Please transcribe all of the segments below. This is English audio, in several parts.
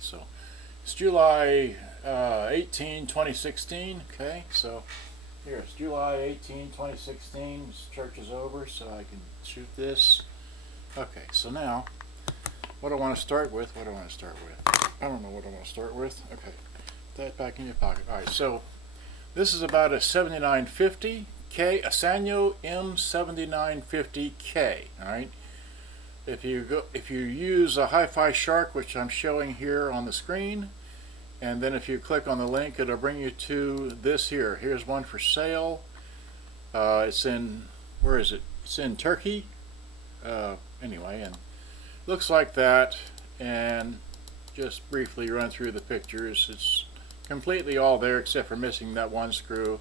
so it's July 18, 2016. Okay, so here it's July 18, 2016. Church is over, so I can shoot this. Okay, so now what I want to start with, I don't know what I want to start with. Okay, put that back in your pocket. Alright, so this is about a 7950K, a Sanyo M7950K. Alright, if you use a Hi-Fi Shark, which I'm showing here on the screen, and then if you click on the link, it'll bring you to this here. Here's one for sale. It's in, where is it? It's in Turkey. Anyway, and looks like that, and just briefly run through the pictures. It's completely all there except for missing that one screw.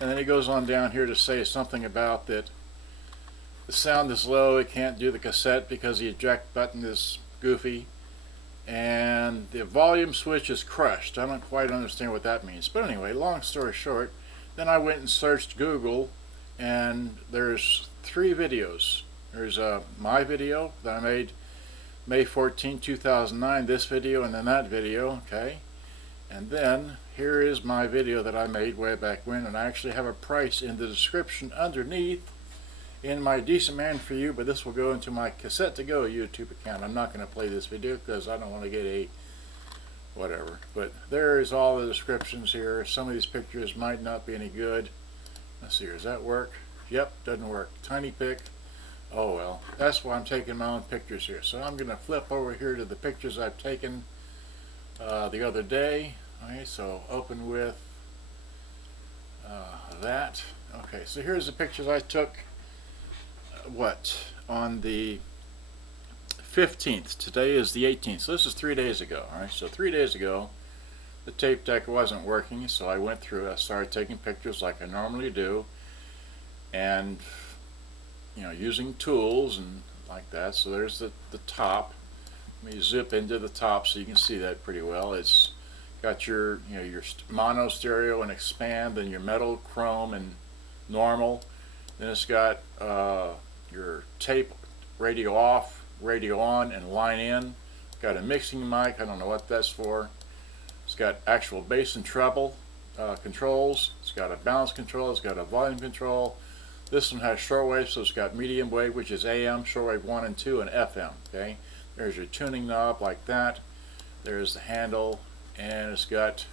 And then it goes on down here to say something about that the sound is low, it can't do the cassette because the eject button is goofy, and the volume switch is crushed. I don't quite understand what that means, but anyway, long story short, then I went and searched Google, and there's 3 videos. There's my video that I made May 14, 2009, this video, and then that video, okay? And then here is my video that I made way back when, and I actually have a price in the description underneath in my Decent Man For You, but this will go into my Cassette to Go YouTube account. I'm not going to play this video because I don't want to get a whatever. But there is all the descriptions here. Some of these pictures might not be any good. Let's see here. Does that work? Yep, doesn't work. Tiny pic. Oh well, that's why I'm taking my own pictures here. So I'm going to flip over here to the pictures I've taken the other day. Okay, so open with that. Okay, so here's the pictures I took on the 15th. Today is the 18th, so this is 3 days ago. Alright, so 3 days ago the tape deck wasn't working, so I went through, I started taking pictures like I normally do, and using tools and like that. So there's the top. Let me zip into the top so you can see that pretty well. It's got your your mono, stereo, and expand, then your metal, chrome, and normal. Then it's got your tape, radio off, radio on, and line in. Got a mixing mic, I don't know what that's for. It's got actual bass and treble controls. It's got a balance control, it's got a volume control. This one has shortwave, so it's got medium wave, which is AM, shortwave 1 and 2, and FM. Okay, there's your tuning knob like that. There's the handle, and it's got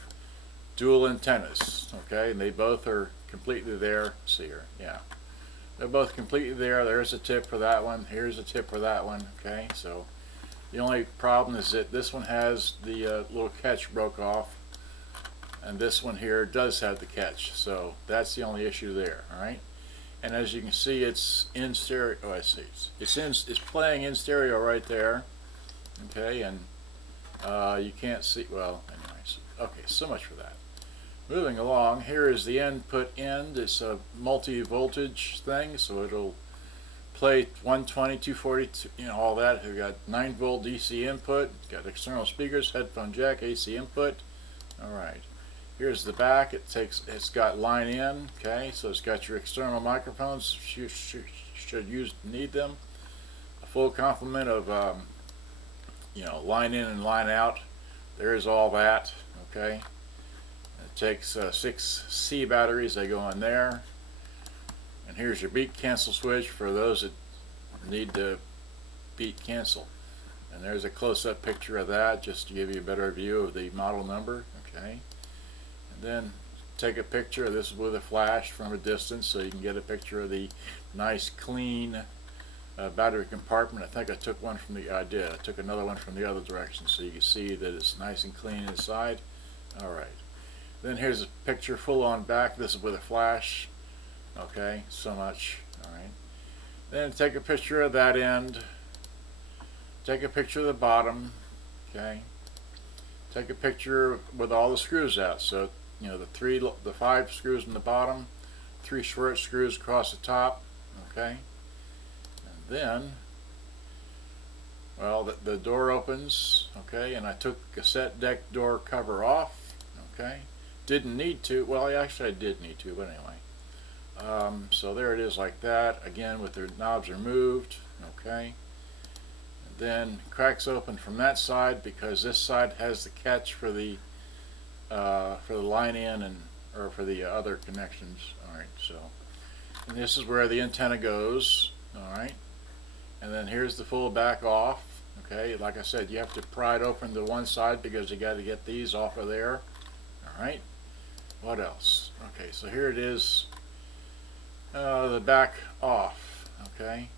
dual antennas. Okay, and they both are completely there. See here, yeah, they're both completely there. There's a tip for that one. Here's a tip for that one. Okay, so the only problem is that this one has the little catch broke off, and this one here does have the catch. So that's the only issue there. All right. And as you can see, it's in stereo. Oh, I see. It's playing in stereo right there. Okay, and you can't see. Well, anyways. Okay, so much for that. Moving along, here is the input end. It's a multi-voltage thing, so it'll play 120, 240, all that. We've got 9-volt DC input. Got external speakers, headphone jack, AC input. All right. Here's the back. It's got line in. Okay, so it's got your external microphones. You should need them. A full complement of line in and line out. There's all that. Okay, it takes 6 C batteries. They go in there. And here's your beat cancel switch for those that need to beat cancel. And there's a close-up picture of that just to give you a better view of the model number. Okay. Then take a picture of this with a flash from a distance so you can get a picture of the nice clean battery compartment. I think I took one from I took another one from the other direction so you can see that it's nice and clean inside. Alright, then here's a picture full on back. This is with a flash. Okay, so much. Alright, then take a picture of that end, take a picture of the bottom. Okay, take a picture with all the screws out. So the 5 screws in the bottom, 3 short screws across the top. Okay, and then, well, the door opens. Okay, and I took the cassette deck door cover off. Okay, didn't need to. Well, actually I did need to, but anyway. So there it is like that. Again, with the knobs removed. Okay, and then cracks open from that side because this side has the catch for the line in and or for the other connections. All right, so and this is where the antenna goes. All right, and then here's the full back off. Okay, like I said, you have to pry it open to one side because you got to get these off of there. All right, what else? Okay, so here it is, the back off. Okay,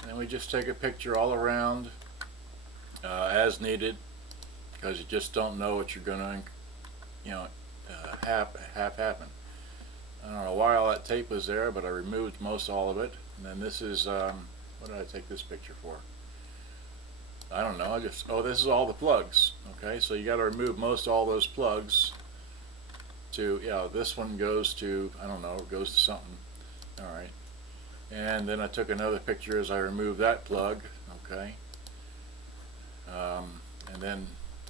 and then we just take a picture all around as needed because you just don't know what you're going to, have happen. I don't know why all that tape was there, but I removed most all of it. And then this is, what did I take this picture for? I don't know, this is all the plugs. Okay, so you got to remove most all those plugs to, this one goes to, I don't know, it goes to something. All right. And then I took another picture as I removed that plug. Okay. And then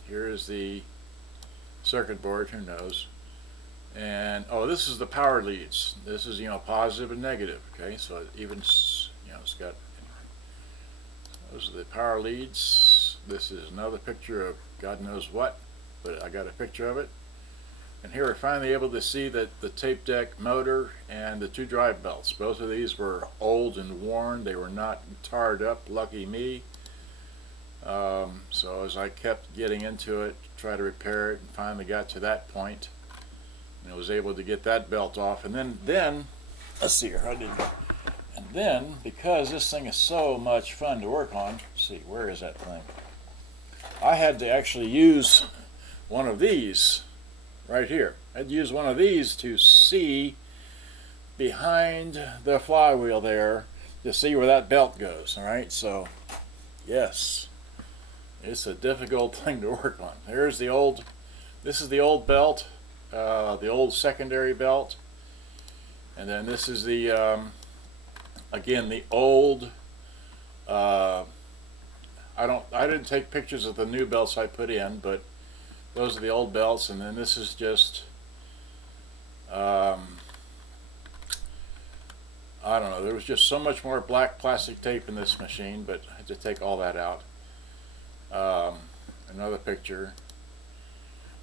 here is the circuit board, who knows. And this is the power leads. This is positive and negative. Okay, so it even it's got, those are the power leads. This is another picture of God knows what, but I got a picture of it. And here we're finally able to see that the tape deck motor and the two drive belts, both of these were old and worn. They were not tarred up, lucky me. So as I kept getting into it, try to repair it, and finally got to that point, and I was able to get that belt off. And then let's see here, how did it? And then, because this thing is so much fun to work on, let's see, where is that thing? I had to actually use one of these right here. I'd use one of these to see behind the flywheel there to see where that belt goes. All right, so yes, it's a difficult thing to work on. There's the old, this is the old belt, the old secondary belt, and then this is the again the old. I didn't take pictures of the new belts I put in, but those are the old belts. And then this is just I don't know, there was just so much more black plastic tape in this machine, but I had to take all that out. Another picture,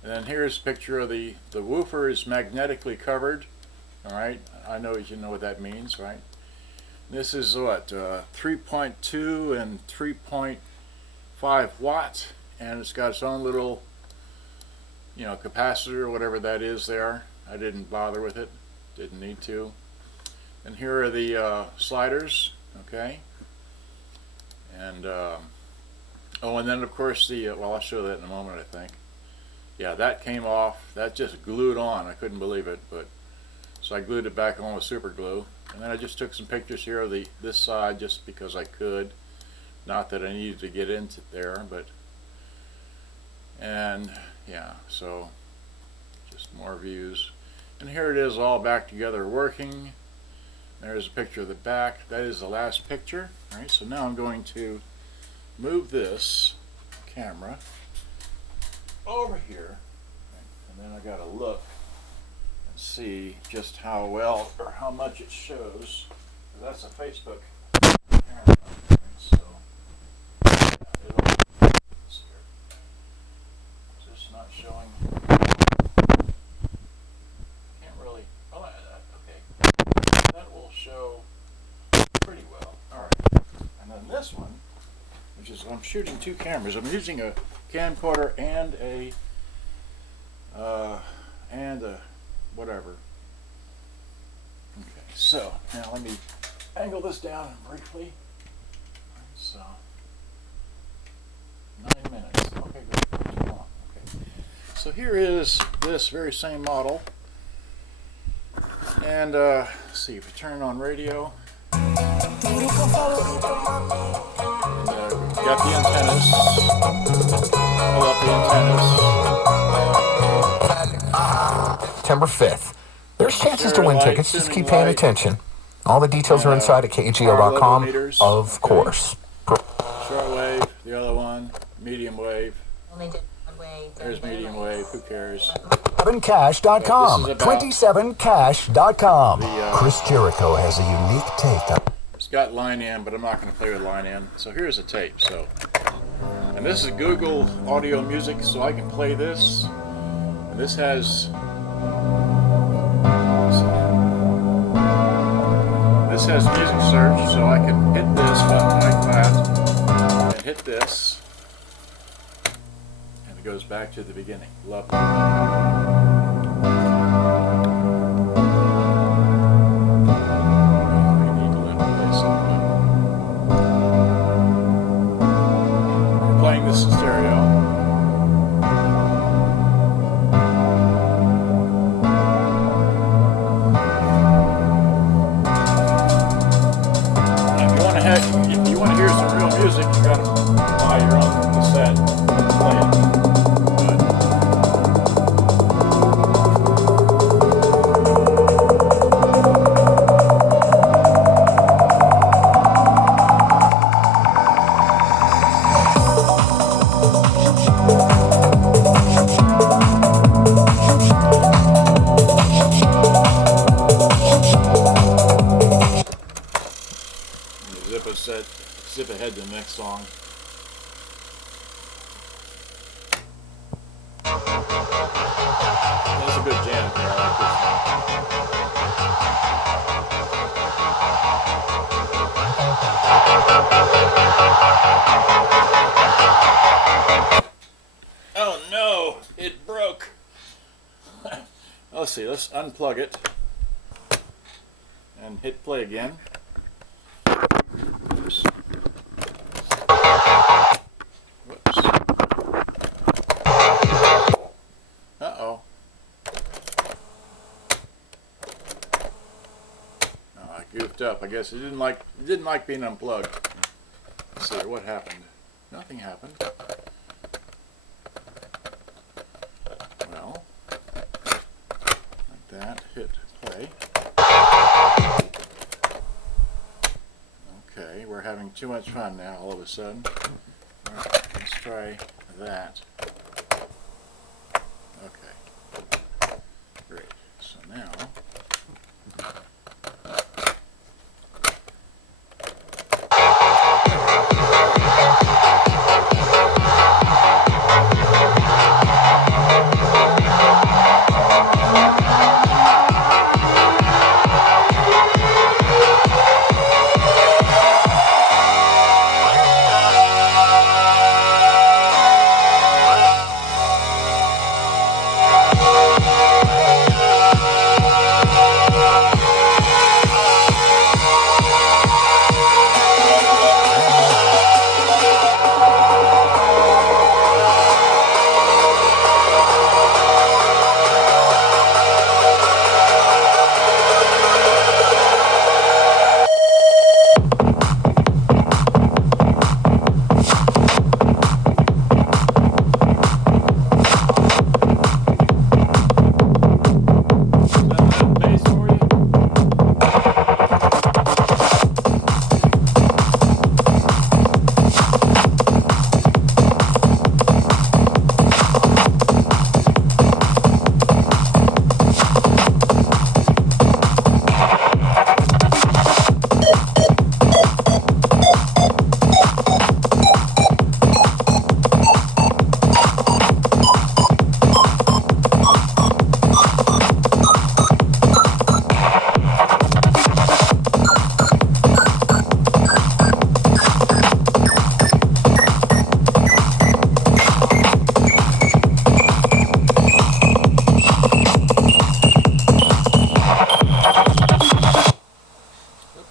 and then here's a picture of the woofer is magnetically covered. All right, I know you know what that means, right? This is what 3.2 and 3.5 watt, and it's got its own little capacitor or whatever that is there. I didn't bother with it, didn't need to. And here are the sliders. Okay, and and then of course the well, I'll show that in a moment, I think. Yeah, that came off. That just glued on. I couldn't believe it, but so I glued it back on with super glue. And then I just took some pictures here of this side just because I could. Not that I needed to get into there, but and yeah, so just more views. And here it is all back together working. There's a picture of the back. That is the last picture. All right, so now I'm going to move this camera over here, and then I got to look and see just how well or how much it shows. That's a Facebook camera, so it's just not showing. Can't really. Well, okay, that will show pretty well. All right, and then this one, which is, I'm shooting two cameras. I'm using a camcorder and a whatever. Okay, so now let me angle this down briefly. So 9 minutes. Okay, good. Too long. Okay. So here is this very same model, and let's see if we turn it on radio. Got the antennas. Pull up the antennas. September 5th. There's chances to win tickets. Just keep paying attention. All the details are inside at KGL.com, of course. Short wave, the other one, medium wave. There's medium wave, who cares? 27cash.com. 27cash.com. Chris Jericho has a unique take. It's got line in, but I'm not going to play with line in. So here's the tape. So And this is Google Audio Music, so I can play this. And this has music search, so I can hit this button like that, and hit this, and it goes back to the beginning. Love it. We're playing this in stereo. If you want to hear some real music, you gotta buy your own cassette and play it. Zip ahead to the next song. That's a good jam here. I like this. Oh no, it broke. Let's see, let's unplug it and hit play again. Oops. Whoops. Uh-oh. Oh, I goofed up. I guess it didn't like being unplugged. Let's see what happened. Nothing happened. Well, like that. Hit play. Okay, we're having too much fun now all of a sudden. All right, let's try that. Okay, great. So now,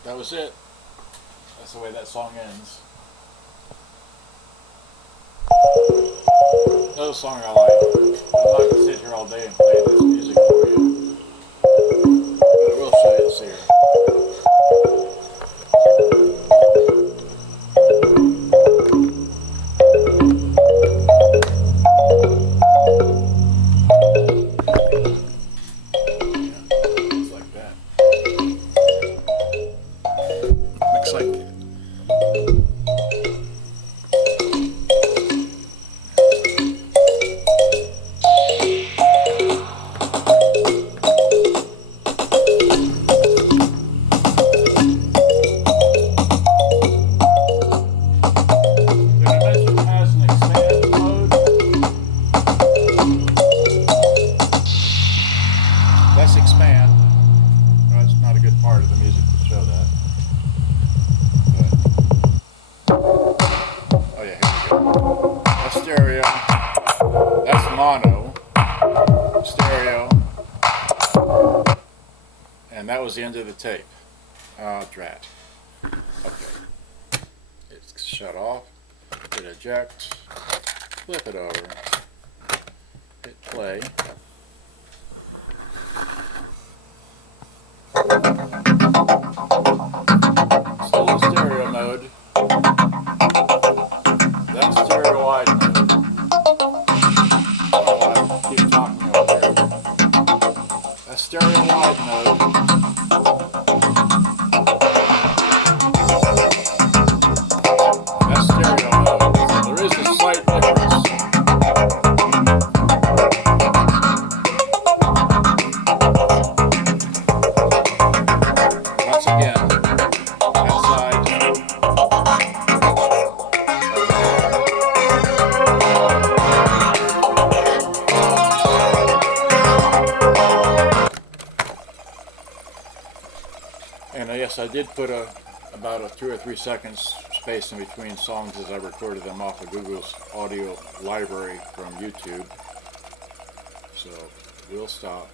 that was it. That's the way that song ends. Another song I like. I'm not going to sit here all day and play this music for you. But I will show you this here. It's like that. Looks like mono stereo, and that was the end of the tape. Oh, drat. Okay, it's shut off. Hit eject, flip it over, hit play. Still in stereo mode. That's stereo wide mode. Oh, I keep talking over here. That's stereo wide mode. That's stereo mode. So there is a slight difference. Once again, that side. And yes, I did put about a 2 or 3 seconds space in between songs as I recorded them off of Google's audio library from YouTube. So we'll stop.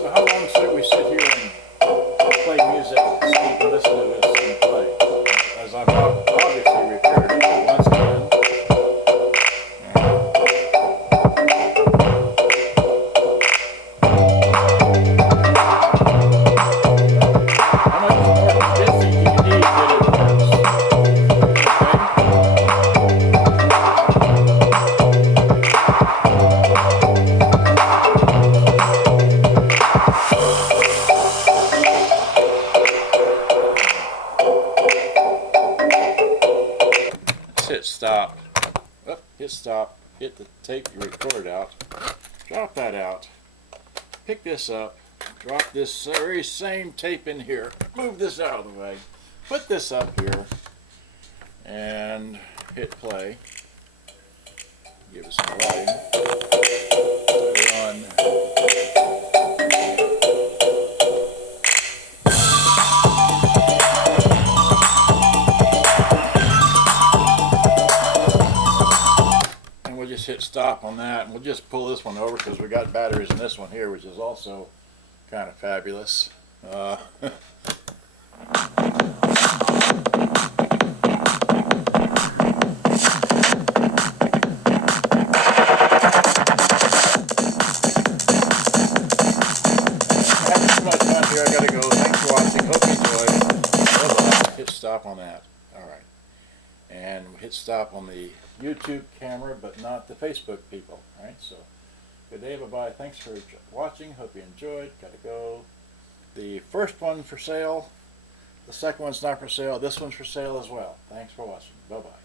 So how long should we sit here and play music so you can listen to this and play? As I've obviously repaired it once again. How much more convincing do you need that it works? Hit stop. Oh, hit stop. Hit the tape you record out. Drop that out. Pick this up. Drop this very same tape in here. Move this out of the way. Put this up here. And hit play. Give it some volume. Run. Just hit stop on that, and we'll just pull this one over because we got batteries in this one here, which is also kind of fabulous. Here I gotta go. Thanks for watching. Hope you enjoyed. Bye-bye. Hit stop on that. All right, and hit stop on the YouTube camera, but not the Facebook people. All right, so good day, bye-bye. Thanks for watching. Hope you enjoyed. Gotta go. The first one for sale. The second one's not for sale. This one's for sale as well. Thanks for watching. Bye-bye.